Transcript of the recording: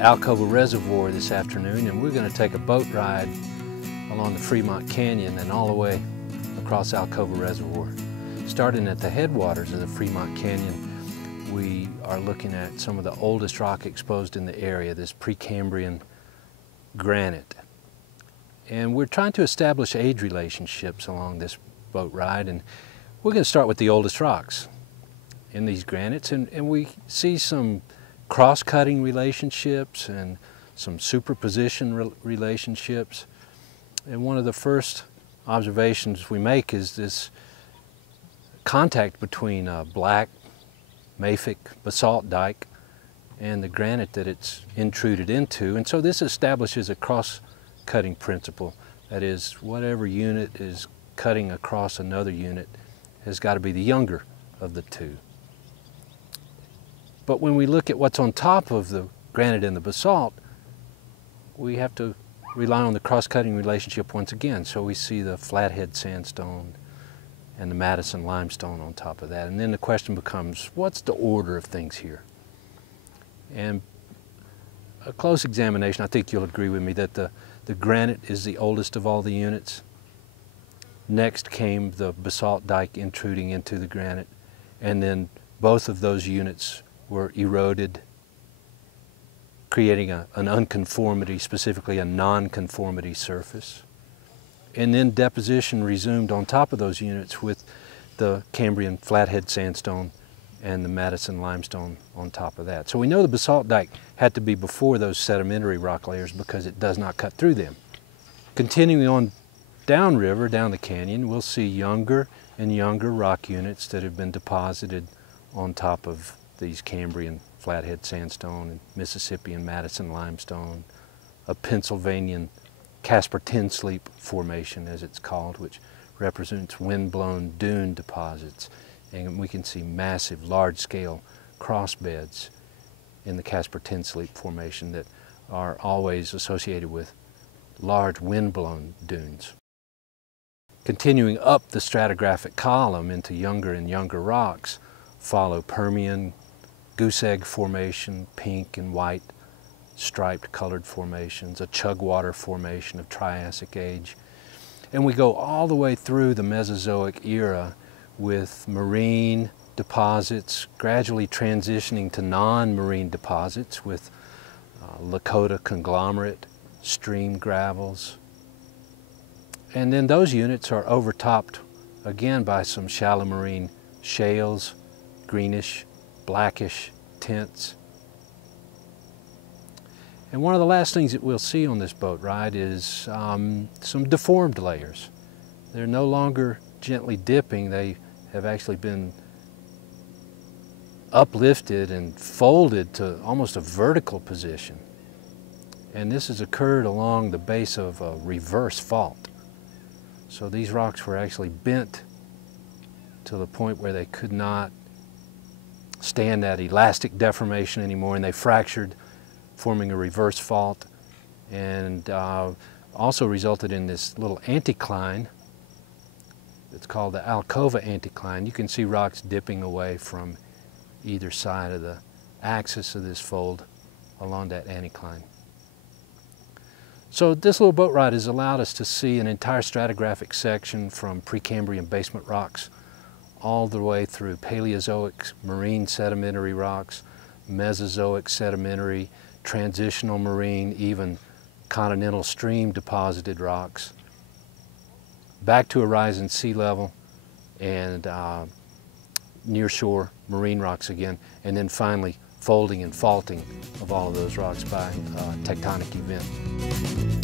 Alcova Reservoir this afternoon, and we're going to take a boat ride along the Fremont Canyon and all the way across Alcova Reservoir. Starting at the headwaters of the Fremont Canyon, we are looking at some of the oldest rock exposed in the area, this Precambrian granite. And we're trying to establish age relationships along this boat ride, and we're going to start with the oldest rocks in these granites, and we see some cross-cutting relationships and some superposition relationships. And one of the first observations we make is this contact between a black mafic basalt dike and the granite that it's intruded into. And so this establishes a cross-cutting principle. That is, whatever unit is cutting across another unit has got to be the younger of the two. But when we look at what's on top of the granite and the basalt, we have to rely on the cross-cutting relationship once again. So we see the Flathead sandstone and the Madison limestone on top of that. And then the question becomes, what's the order of things here? And a close examination, I think you'll agree with me that the granite is the oldest of all the units. Next came the basalt dike intruding into the granite, and then both of those units were eroded, creating an unconformity, specifically a non-conformity surface. And then deposition resumed on top of those units with the Cambrian Flathead sandstone and the Madison limestone on top of that. So we know the basalt dike had to be before those sedimentary rock layers because it does not cut through them. Continuing on downriver, down the canyon, we'll see younger and younger rock units that have been deposited on top of these Cambrian Flathead sandstone and Mississippian Madison limestone, a Pennsylvanian Casper Tin Sleep formation, as it's called, which represents wind-blown dune deposits. And we can see massive, large-scale crossbeds in the Casper Tin Sleep formation that are always associated with large wind-blown dunes. Continuing up the stratigraphic column into younger and younger rocks follow Permian, Goose Egg Formation, pink and white striped colored formations, a Chugwater Formation of Triassic age. And we go all the way through the Mesozoic era with marine deposits, gradually transitioning to non-marine deposits with Lakota conglomerate, stream gravels. And then those units are overtopped again by some shallow marine shales, greenish, blackish tints. And one of the last things that we'll see on this boat ride is some deformed layers. They're no longer gently dipping, they have actually been uplifted and folded to almost a vertical position. And this has occurred along the base of a reverse fault. So these rocks were actually bent to the point where they could not stand that elastic deformation anymore, and they fractured, forming a reverse fault, and also resulted in this little anticline. It's called the Alcova anticline. You can see rocks dipping away from either side of the axis of this fold along that anticline. So this little boat ride has allowed us to see an entire stratigraphic section from Precambrian basement rocks all the way through Paleozoic marine sedimentary rocks, Mesozoic sedimentary, transitional marine, even continental stream deposited rocks, back to a rising sea level and near shore marine rocks again, and then finally folding and faulting of all of those rocks by tectonic event.